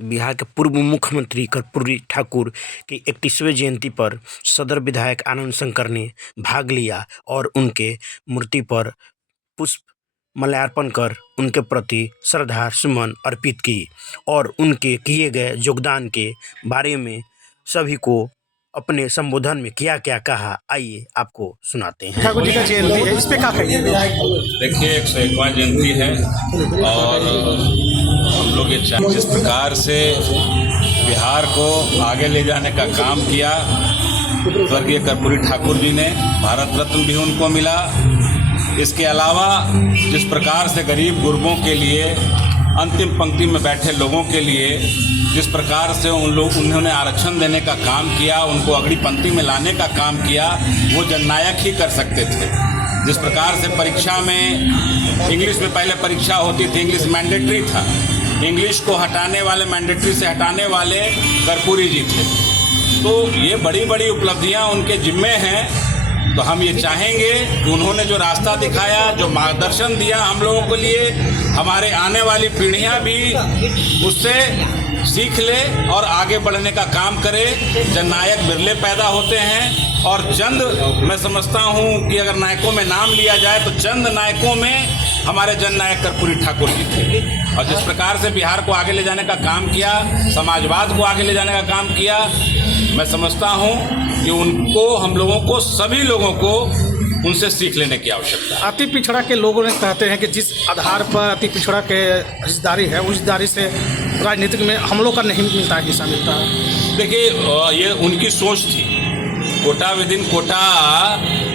बिहार के पूर्व मुख्यमंत्री कर्पूरी ठाकुर की 31वीं जयंती पर सदर विधायक आनंद शंकर ने भाग लिया और उनके मूर्ति पर पुष्प माल्यार्पण कर उनके प्रति श्रद्धा सुमन अर्पित की और उनके किए गए योगदान के बारे में सभी को अपने संबोधन में क्या क्या कहा, आइए आपको सुनाते हैं। ठाकुर जी का जयंती है, इस पे क्या कहेंगे? देखिए 101वां जयंती है और हम लोग ये जिस प्रकार से बिहार को आगे ले जाने का काम किया, स्वर्गीय कर्पूरी ठाकुर जी ने भारत रत्न भी उनको मिला। इसके अलावा जिस प्रकार से गरीब गुरबों के लिए, अंतिम पंक्ति में बैठे लोगों के लिए जिस प्रकार से उन्होंने आरक्षण देने का काम किया, उनको अगली पंक्ति में लाने का काम किया, वो जननायक ही कर सकते थे। जिस प्रकार से परीक्षा में इंग्लिश में पहले परीक्षा होती थी, इंग्लिश मैंडेटरी था, इंग्लिश को हटाने वाले, मैंडेटरी से हटाने वाले कर्पूरी जी थे। तो ये बड़ी बड़ी उपलब्धियां उनके जिम्मे हैं। तो हम ये चाहेंगे कि उन्होंने जो रास्ता दिखाया, जो मार्गदर्शन दिया हम लोगों के लिए, हमारे आने वाली पीढ़ियां भी उससे सीख ले और आगे बढ़ने का काम करे। जननायक बिरले पैदा होते हैं और चंद, मैं समझता हूं कि अगर नायकों में नाम लिया जाए तो चंद नायकों में हमारे जननायक कर्पूरी ठाकुर जी थे। और जिस प्रकार से बिहार को आगे ले जाने का काम किया, समाजवाद को आगे ले जाने का काम किया, मैं समझता हूं कि उनको, हम लोगों को, सभी लोगों को उनसे सीख लेने की आवश्यकता है। अति पिछड़ा के लोगों ने कहते हैं कि जिस आधार पर अति पिछड़ा के हिस्सेदारी है, उस हिस्सेदारी से राजनीतिक में हम लोग का नहीं मिलता, हिस्सा मिलता है। देखिए ये उनकी सोच थी, कोटा विदिन कोटा।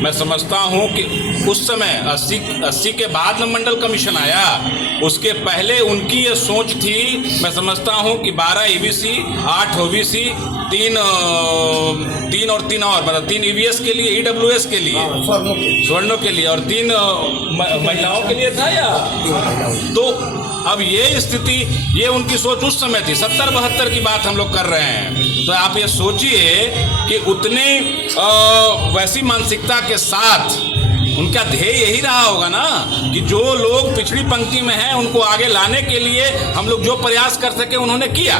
मैं समझता हूं कि उस समय 80 के बाद में मंडल कमीशन आया, उसके पहले उनकी ये सोच थी। मैं समझता हूं कि 12 ईबीसी, 8 ओबीसी, 3 और 3 और, मतलब 3 ईवीएस के लिए, ईडब्ल्यूएस के लिए, स्वर्णों के लिए, और 3 महिलाओं के लिए था या। तो अब ये स्थिति, ये उनकी सोच उस समय थी। 70-72 की बात हम लोग कर रहे हैं। तो आप ये सोचिए कि उतने वैसी मानसिकता के साथ उनका ध्येय यही रहा होगा ना कि जो लोग पिछड़ी पंक्ति में हैं उनको आगे लाने के लिए हम लोग जो प्रयास कर सके उन्होंने किया।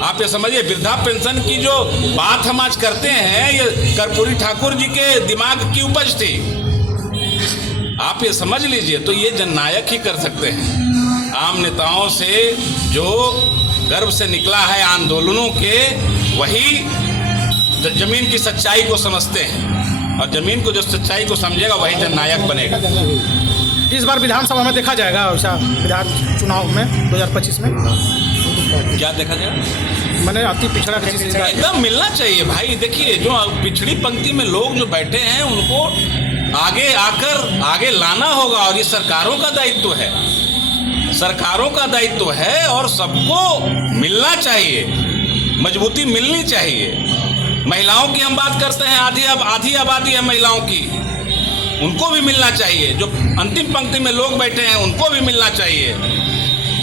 आप ये समझिए, वृद्धा पेंशन की जो बात हम आज करते हैं, ये कर्पूरी ठाकुर जी के दिमाग की उपज थी। आप ये समझ लीजिए। तो ये जननायक ही कर सकते हैं। आम नेताओं से जो गर्भ से निकला है आंदोलनों के, वही जमीन की सच्चाई को समझते हैं, और जमीन को जो सच्चाई को समझेगा वही जननायक बनेगा। इस बार विधानसभा में देखा जाएगा ऐसा, विधान चुनाव में 2025 में क्या देखा जाएगा? मैंने अति पिछड़ा की चीज एकदम मिलना चाहिए भाई। देखिए जो पिछड़ी पंक्ति में लोग जो बैठे हैं उनको आगे आकर आगे लाना होगा, और ये सरकारों का दायित्व है, सरकारों का दायित्व है, और सबको मिलना चाहिए, मजबूती मिलनी चाहिए। महिलाओं की हम बात करते हैं, आधी आबादी है महिलाओं की, उनको भी मिलना चाहिए। जो अंतिम पंक्ति में लोग बैठे हैं उनको भी मिलना चाहिए।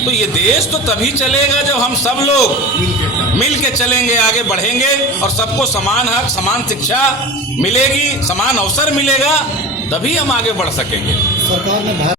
तो ये देश तो तभी चलेगा जब हम सब लोग मिल के चलेंगे, आगे बढ़ेंगे, और सबको समान हक, समान शिक्षा मिलेगी, समान अवसर मिलेगा, तभी हम आगे बढ़ सकेंगे। सरकार ने